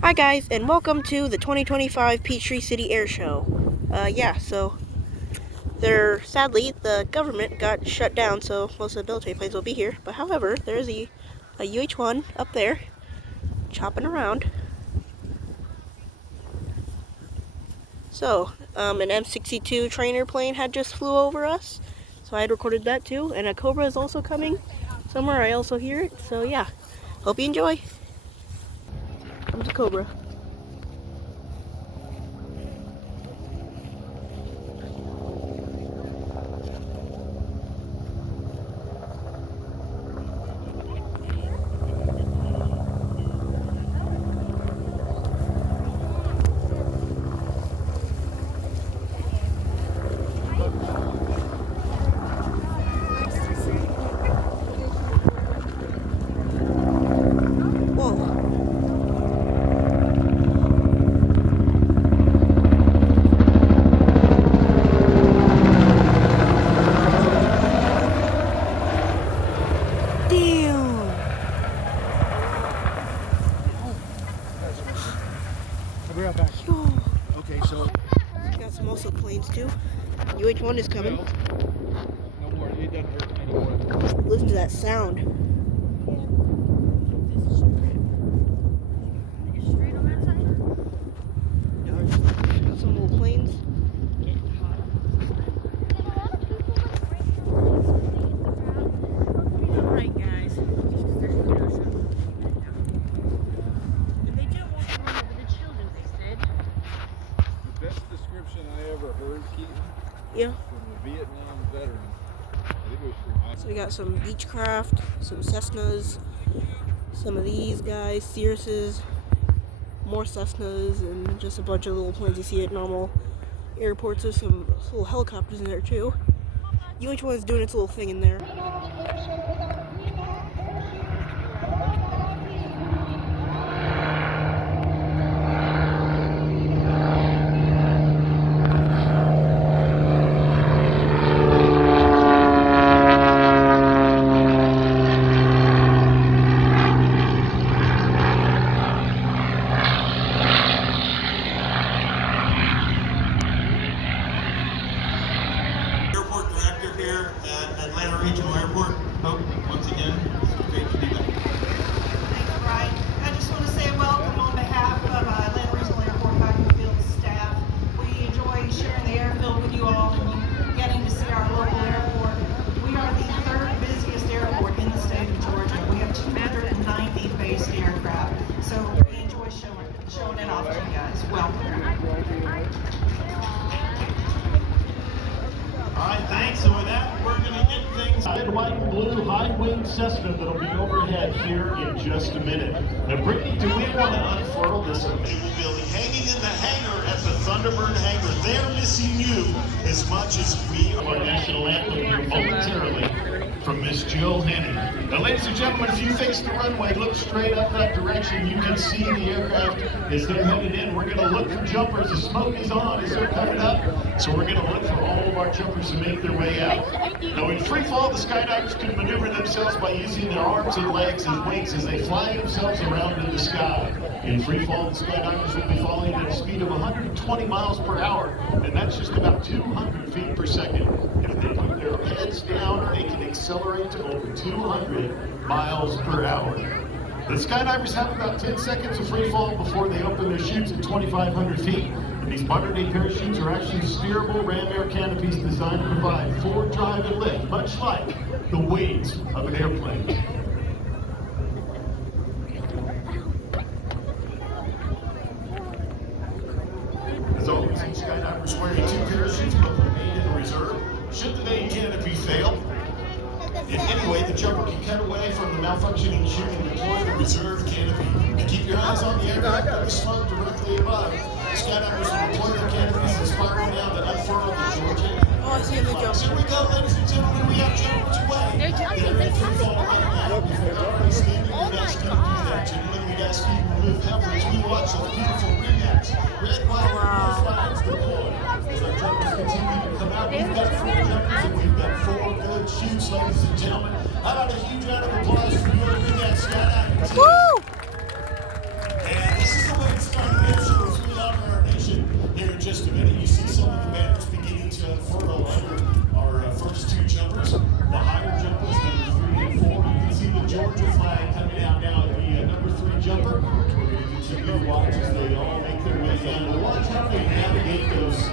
Hi guys, and welcome to the 2025 Peachtree City Airshow. So sadly the government got shut down, so most of the military planes will be here. But however, there is a UH-1 up there, chopping around. So, an M62 trainer plane had just flew over us, so I had recorded that too. And a Cobra is also coming somewhere. I also hear it. So yeah, hope you enjoy. Comes a Cobra. I'll be right back. Okay, so Got some also planes too. UH-1 is coming. No more. It doesn't hurt anymore. Listen to that sound. Got some little planes. Right, guys. They don't want to run over the children, they said. The best description I ever heard, Keaton, Yeah. from a Vietnam veteran. I think it was from. So we got some Beechcraft, some Cessnas, some of these guys, Cirruses, more Cessnas, and just a bunch of little planes you see at normal airports. There's some little helicopters in there too. UH-1 is doing its little thing in there. Airport director here at Atlanta Regional Airport. Hope, once again, it's great to be back. Thanks, Brian. I just want to say welcome on behalf of Atlanta Regional Airport Hiking Field staff. We enjoy sharing the airfield with you all and you getting to see our local airport. We are the third busiest airport in the state of Georgia. We have 290 based aircraft. So we enjoy showing it off to you guys. Welcome. All right, thanks. And with that, we're going to get things. Red, white, and blue high-wing Cessna that'll be overhead here in just a minute. Now, Brittany, do we want to unfurl this? They will be hanging in the hangar at the Thunderbird hangar. They're missing you as much as we are. Our national anthem here momentarily from Miss Jill Henning. Now, ladies and gentlemen, if you face the runway, look straight up that direction. You can see the aircraft as they're headed in. We're going to look for jumpers. The smoke is on as they're coming up. So we're going to look for all of our jumpers to make their way out. Now, in free fall, the skydivers can maneuver themselves by using their arms and legs and wings as they fly themselves around in the sky. In free fall, the skydivers will be falling at a speed of 120 miles per hour, and that's just about 200 feet per second. And if they put their heads down, they can accelerate to over 200 miles per hour. The skydivers have about 10 seconds of free fall before they open their chutes at 2,500 feet. And these modern-day parachutes are actually steerable ram air canopies designed to provide forward drive and lift, much like the wings of an airplane. As always, each skydiver is wearing 2 parachutes, but remain in reserve. Should the main canopy fail, in any way, the jumper can cut away from the malfunctioning chute and deploy the reserve canopy. And keep your eyes on the aircraft that is smoke directly above. Skydivers will deploy their canopies and spiral down to unfurl the Georgia. Oh, I see him jump. Here we go, ladies and gentlemen. We have jumpers away. They're jumping, they're jumping. Gentlemen, we'd ask you to remove coverage. We watch the beautiful rednecks. Red, white, and blue flags deploy. As our jumpers continue to come out, we've got 4 jumpers and we've got 4 good shoots, ladies and gentlemen. How about a huge round of applause for your redneck skydiving team? Woo! And this is the way watch as they all make their way down. But watch how they navigate those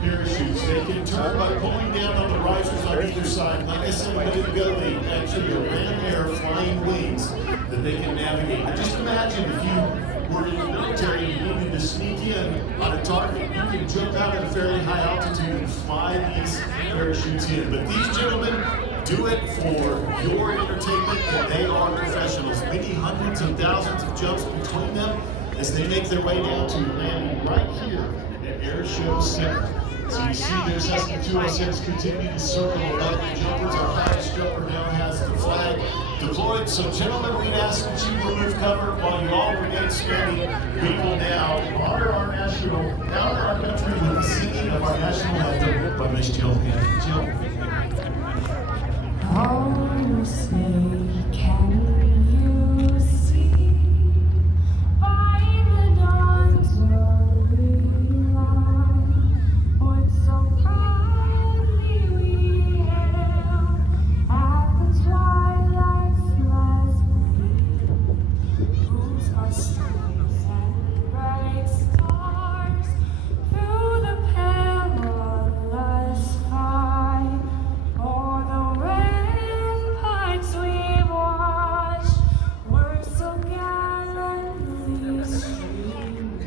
parachutes. They can turn by pulling down on the risers on either side. Like I said a minute ago, they actually are ram air flying wings that they can navigate. Now just imagine if you were in the military and you needed to sneak in on a target, you can jump out at a fairly high altitude and fly these parachutes in. But these gentlemen do it for your entertainment, and they are professionals. Many hundreds of thousands of jumps between them as they make their way down to landing right here at Airshow Center. So you see their Cessna 206 continue to circle above the jumpers. Our highest jumper now has the flag deployed. So gentlemen, we'd ask that you remove cover while you all remain standing. We will now honor our country with the singing of our national anthem by Miss Jill Hannon. Jill. Oh, say, can you see by the dawn's early light what so proudly we hailed at the twilight's last gleam, whose are streams and bright stars through the perilous fight, o'er the ramparts we watched were so gallantly streamed,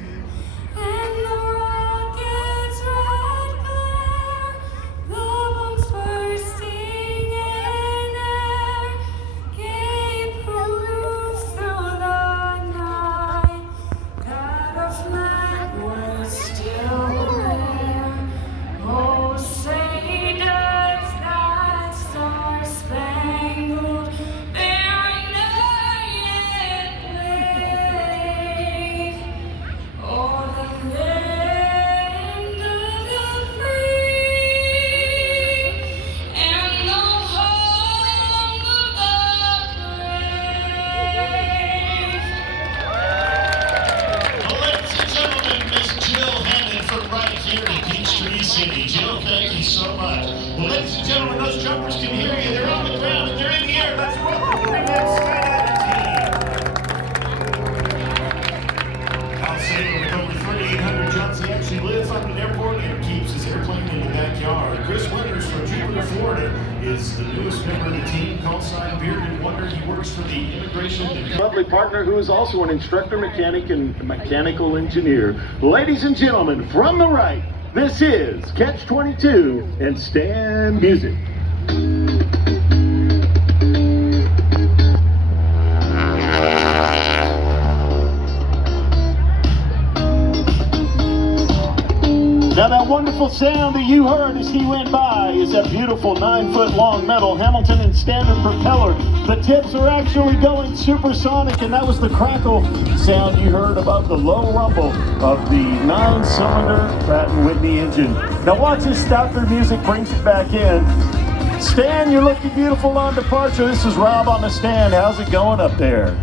and the rocket's red glare, the bombs bursting in air, gave proofs through the night that our flag was still there. Oh, say does that star-spangled banner yet wave o'er the land of the free and the home of the brave? Well, ladies and gentlemen, Miss Jill Hannon from right here in Peachtree City. Jill, thank you so much. Well, ladies and gentlemen, those jumpers can hear you. They're on the ground and they're in the air. Let's welcome the next team. Al Sailor with over 3,800 jumps. He actually lives on an airport and keeps his airplane in the backyard. Chris Winters from Jupiter, Florida is the newest member of the team. Call sign Bearded Wonder. He works for the immigration. Lovely partner who is also an instructor mechanic and mechanical engineer. Ladies and gentlemen, from the right, this is Catch-22 and Stand Music. Now that wonderful sound that you heard as he went by is that beautiful 9-foot-long metal Hamilton and Standard propeller. The tips are actually going supersonic, and that was the crackle sound you heard above the low rumble of the 9-cylinder Pratt & Whitney engine. Now watch this stop their music, brings it back in. Stan, you're looking beautiful on departure. This is Rob on the stand. How's it going up there?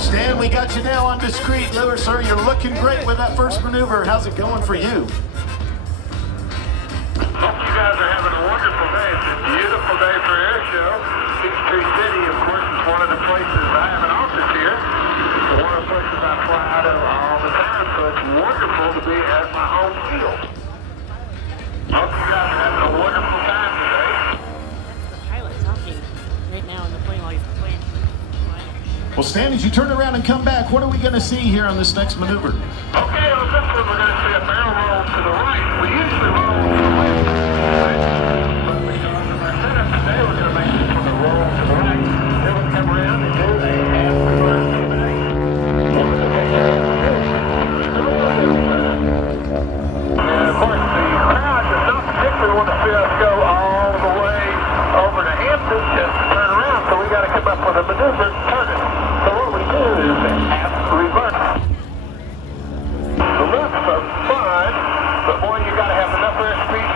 Stan, we got you now on discreet lure, sir. You're looking great with that first maneuver. How's it going for you? Hope you guys are having a wonderful day. It's a beautiful day for Airshow. Peachtree City, of course, is one of the places I have an office here. It's one of the places I fly out of all the time, so it's wonderful to be at my home field. Hope you guys are having a wonderful time today. That's the pilot talking right now in the plane while he's playing. Well, Stan, as you turn around and come back, what are we going to see here on this next maneuver? Okay, on this one we're going to see a barrel roll to the right. We usually roll to the left, but because of our setup today, we're going to make this one a roll to the right. Then we'll come around and do a half reverse today. And of course, the crowd does not particularly want to see us go all the way over to Hampton just to turn around, so we got to come up with a maneuver to turn it. So what we do is half reverse. The loops are fun, but boy, you got to have enough airspeed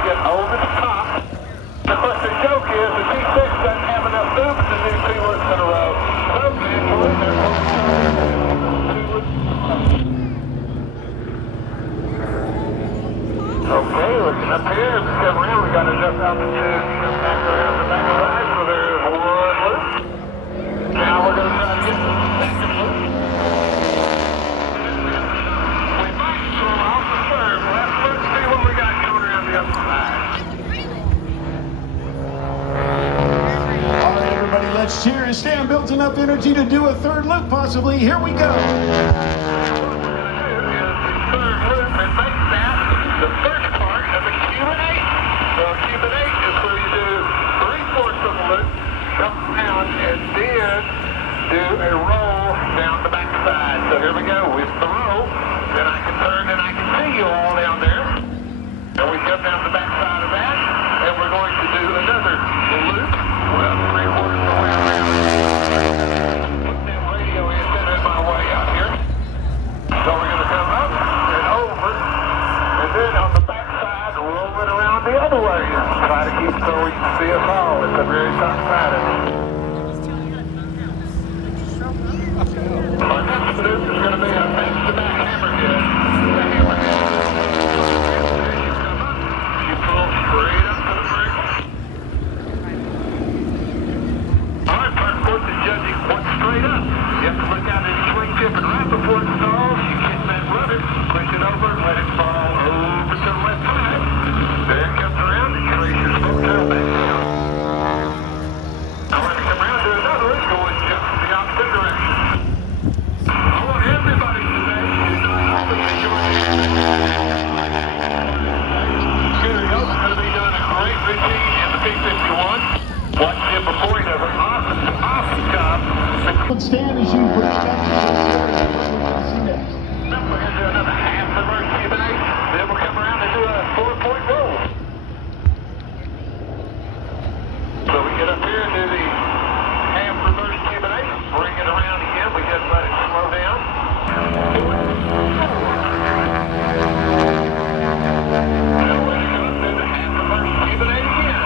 builds enough energy to do a third loop, possibly. Here we go. The first part of a 𝕂𝕋'𝕤𝕕𝕆𝕗𝔸𝕧𝕚𝕚. So 𝕂𝕂𝕇 is where you do 3/4 of a loop, come down, and then do a roll down the backside. So here we go with the roll. Then I can turn and I can see you all down there. And we come down the backside of that, and we're going to do another loop. Well, 3/4 of the way around. Put that radio antenna in my way out here. So we're going to come up and over. And then on the backside, roll it around the other way. Try to keep so we can see us all. It's a very tough pattern. Our next loop is going to be a back-to-back hammerhead. The hammerhead. As you come up, you pull straight up to the brake. All right, first course is judging one straight up. You have to look out at the swing tip, and right before it stalls, you get that rudder, push it over, and let it fall over to the left side. There it comes around, and you raise your smoke tail back down. Now when you come around to another, it's going just the opposite direction. I want everybody today to know how to enjoy it. Gary Oaks is going to be doing a great routine in the P-51. Watched him before, he does an awesome job. Stand as you bring it up. We're going to do another half reverse 𝕂𝕂𝕇, then we'll come around and do a 4-point roll. So we get up here and do the half reverse 𝕂𝕂𝕇, bring it around again, we just let it slow down. Do it. Now we're going to do the half reverse 𝕂𝕂𝕇 again.